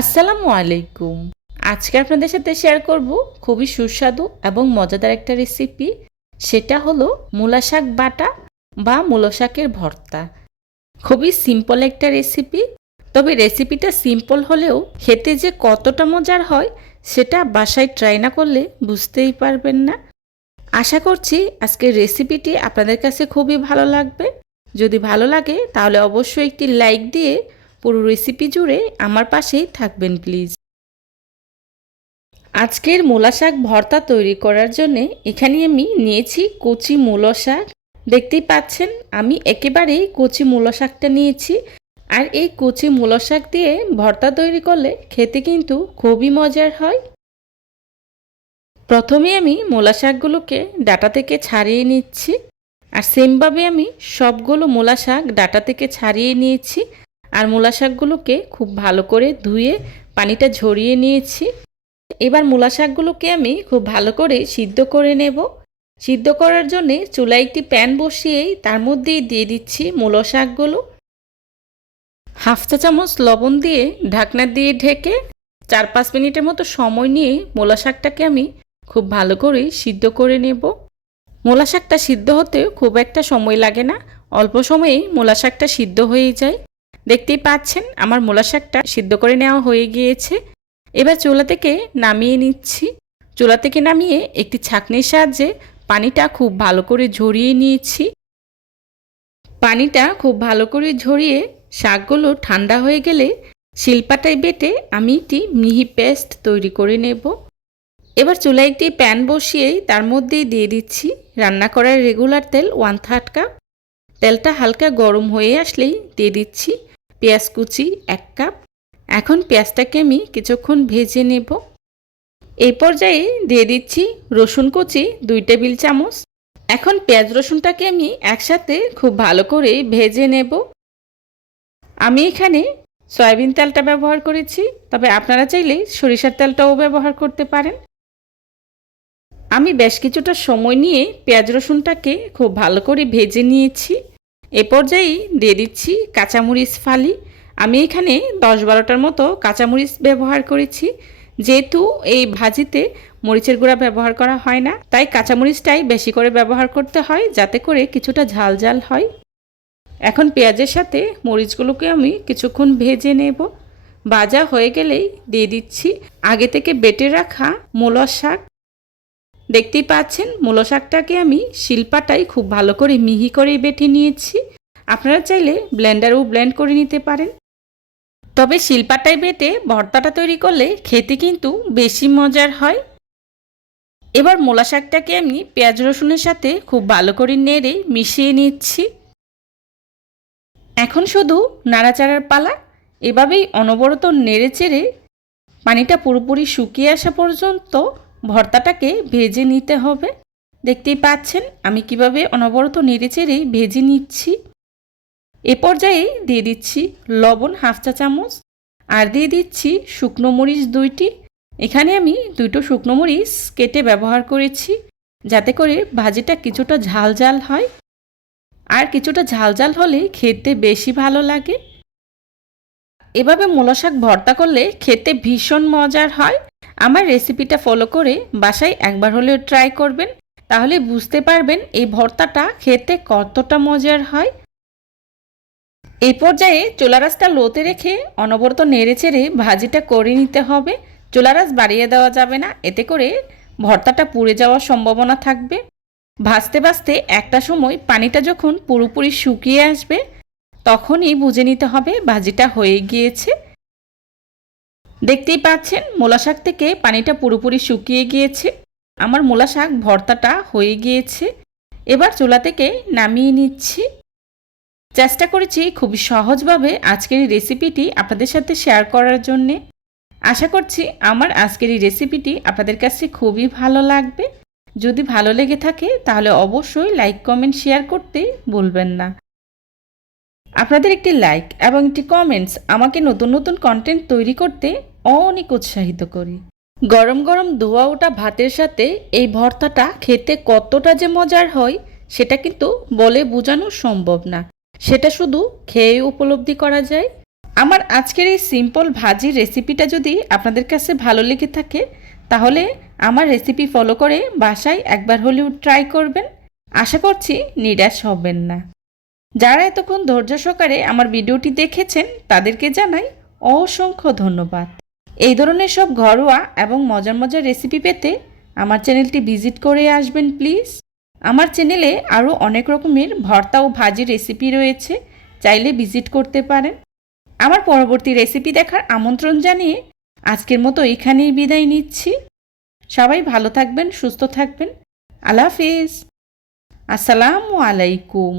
আসসালামু আলাইকুম। আজকে আপনাদের সাথে শেয়ার করব খুবই সুস্বাদু এবং মজাদার একটা রেসিপি। সেটা হলো মূলা শাক বাটা বা মূলা শাকের ভর্তা। খুবই সিম্পল একটা রেসিপি, তবে রেসিপিটা সিম্পল হলেও খেতে যে কতটা মজার হয় সেটা বাসায় ট্রাই না করলে বুঝতেই পারবেন না। আশা করছি আজকের রেসিপিটি আপনাদের কাছে খুবই ভালো লাগবে। যদি ভালো লাগে তাহলে অবশ্যই একটি লাইক দিয়ে পুরো রেসিপি জুড়ে আমার পাশেই থাকবেন প্লিজ। আজকের মূলা শাক ভর্তা তৈরি করার জন্য এখানে আমি নিয়েছি কচি মূলা শাক। দেখতেই পাচ্ছেন আমি একেবারেই কচি মূলা শাকটা নিয়েছি। আর এই কচি মূলা শাক দিয়ে ভর্তা তৈরি করলে খেতে কিন্তু খুবই মজার হয়। প্রথমে আমি মূলা শাকগুলোকে ডাঁটা থেকে ছাড়িয়ে নিচ্ছি। আর সেমভাবে আমি সবগুলো মূলা শাক ডাঁটা থেকে ছাড়িয়ে নিয়েছি। আর মূলা শাকগুলোকে খুব ভালো করে ধুয়ে পানিটা ঝরিয়ে নিয়েছি। এবার মূলা শাকগুলোকে আমি খুব ভালো করে সিদ্ধ করে নেব। সিদ্ধ করার জন্য চুলায় একটি প্যান বসিয়েই তার মধ্যেই দিয়ে দিচ্ছি মূলা শাকগুলো। হাফ চা চামচ লবণ দিয়ে ঢাকনা দিয়ে ঢেকে 4-5 মিনিটের মতো সময় নিয়ে মূলা শাকটাকে আমি খুব ভালো করে সিদ্ধ করে নেব। মূলা শাকটা সিদ্ধ হতে খুব একটা সময় লাগে না, অল্প সময়েই মূলা শাকটা সিদ্ধ হয়ে যায়। দেখতেই পাচ্ছেন আমার মূলা শাকটা সিদ্ধ করে নেওয়া হয়ে গিয়েছে। এবার চুলা থেকে নামিয়ে নিচ্ছি। চুলা থেকে নামিয়ে একটি ছাঁকনির সাহায্যে পানিটা খুব ভালো করে ঝরিয়ে নিয়েছি। পানিটা খুব ভালো করে ঝরিয়ে শাকগুলো ঠান্ডা হয়ে গেলে শিলপাটায় বেটে আমি একটি মিহি পেস্ট তৈরি করে নেব। এবার চুলায় একটি প্যান বসিয়েই তার মধ্যেই দিয়ে দিচ্ছি রান্না করার রেগুলার তেল 1/3 কাপ। তেলটা হালকা গরম হয়ে আসলেই দিয়ে দিচ্ছি পেঁয়াজ কুচি 1 কাপ। এখন পেঁয়াজটাকে আমি কিছুক্ষণ ভেজে নেব। এই পর্যায়ে দিয়ে দিচ্ছি রসুন কুচি 2 টেবিল চামচ। এখন পেঁয়াজ রসুনটাকে আমি একসাথে খুব ভালো করে ভেজে নেব। আমি এখানে সয়াবিন তেলটা ব্যবহার করেছি, তবে আপনারা চাইলে সরিষার তেলটাও ব্যবহার করতে পারেন। আমি বেশ কিছুটা সময় নিয়ে পেঁয়াজ রসুনটাকে খুব ভালো করে ভেজে নিয়েছি। এ পর্যায়েই দিয়ে দিচ্ছি কাঁচামরিচ ফালি। আমি এখানে 10-12টার মতো কাঁচামরিচ ব্যবহার করেছি। যেহেতু এই ভাজিতে মরিচের গুঁড়া ব্যবহার করা হয় না, তাই কাঁচামরিচটাই বেশি করে ব্যবহার করতে হয় যাতে করে কিছুটা ঝাল ঝাল হয়। এখন পেঁয়াজের সাথে মরিচগুলোকে আমি কিছুক্ষণ ভেজে নেব। ভাজা হয়ে গেলেই দিয়ে দিচ্ছি আগে থেকে বেটে রাখা মূলা শাক। দেখতেই পাচ্ছেন মূলা শাকটাকে আমি শিলপাটায় খুব ভালো করে মিহি করে বেটে নিয়েছি। আপনারা চাইলে ব্লেন্ডারেও ব্লেন্ড করে নিতে পারেন, তবে শিলপাটায় বেটে ভর্তাটা তৈরি করলে খেতে কিন্তু বেশি মজার হয়। এবার মূলা শাকটাকে আমি পেঁয়াজ রসুনের সাথে খুব ভালো করে নেড়ে মিশিয়ে নিচ্ছি। এখন শুধু নাড়াচাড়ার পালা। এভাবেই অনবরত নেড়ে চেড়ে পানিটা পুরোপুরি শুকিয়ে আসা পর্যন্ত ভর্তাটাকে ভেজে নিতে হবে। দেখতেই পাচ্ছেন আমি কিভাবে অনবরত নেড়ে চেড়ে ভেজে নিচ্ছি। এ পর্যায়ে দিয়ে দিচ্ছি লবণ 1/2 চা চামচ আর দিয়ে দিচ্ছি শুকনো মরিচ 2টি। এখানে আমি 2টো শুকনো মরিচ কেটে ব্যবহার করেছি যাতে করে ভাজিটা কিছুটা ঝাল ঝাল হয়। আর কিছুটা ঝাল ঝাল হলে খেতে বেশি ভালো লাগে। এভাবে মূলা শাক ভর্তা করলে খেতে ভীষণ মজার হয়। আমার রেসিপিটা ফলো করে বাসায় একবার হলেও ট্রাই করবেন, তাহলে বুঝতে পারবেন এই ভর্তাটা খেতে কতটা মজার হয়। এই পর্যায়ে চুলা রাসটা লোতে রেখে অনবরত নেড়ে চেড়ে ভাজিটা করে নিতে হবে। চুলা রাস বাড়িয়ে দেওয়া যাবে না, এতে করে ভর্তাটা পুড়ে যাওয়ার সম্ভাবনা থাকবে। ভাজতে ভাজতে একটা সময় পানিটা যখন পুরোপুরি শুকিয়ে আসবে তখনই বুঝে নিতে হবে ভাজিটা হয়ে গিয়েছে। দেখতেই পাচ্ছেন মূলা শাক থেকে পানিটা পুরোপুরি শুকিয়ে গিয়েছে। আমার মূলা শাক ভর্তাটা হয়ে গিয়েছে। এবার চুলা থেকে নামিয়ে নিচ্ছি। চেষ্টা করেছি খুবই সহজভাবে আজকের এই রেসিপিটি আপনাদের সাথে শেয়ার করার জন্যে। আশা করছি আমার আজকের এই রেসিপিটি আপনাদের কাছে খুবই ভালো লাগবে। যদি ভালো লেগে থাকে তাহলে অবশ্যই লাইক কমেন্ট শেয়ার করতে ভুলবেন না। আপনাদের একটি লাইক এবং একটি কমেন্টস আমাকে নতুন নতুন কন্টেন্ট তৈরি করতে অনেক উৎসাহিত করে। গরম গরম ধোয়া ওঠা ভাতের সাথে এই ভর্তাটা খেতে কতটা যে মজার হয় সেটা কিন্তু বলে বোঝানো সম্ভব না, সেটা শুধু খেয়ে উপলব্ধি করা যায়। আমার আজকের এই সিম্পল ভাজির রেসিপিটা যদি আপনাদের কাছে ভালো লেগে থাকে তাহলে আমার রেসিপি ফলো করে বাসায় একবার হলেও ট্রাই করবেন। আশা করছি নিরাশ হবেন না। যারা এতক্ষণ ধৈর্য সহকারে আমার ভিডিওটি দেখেছেন তাদেরকে জানাই অসংখ্য ধন্যবাদ। এই ধরনের সব ঘরোয়া এবং মজার মজার রেসিপি পেতে আমার চ্যানেলটি ভিজিট করে আসবেন প্লিজ। আমার চ্যানেলে আরও অনেক রকমের ভর্তা ও ভাজি রেসিপি রয়েছে, চাইলে ভিজিট করতে পারেন। আমার পরবর্তী রেসিপি দেখার আমন্ত্রণ জানিয়ে আজকের মতো এখানেই বিদায় নিচ্ছি। সবাই ভালো থাকবেন, সুস্থ থাকবেন। আল্লাহ হাফেজ। আসসালামু আলাইকুম।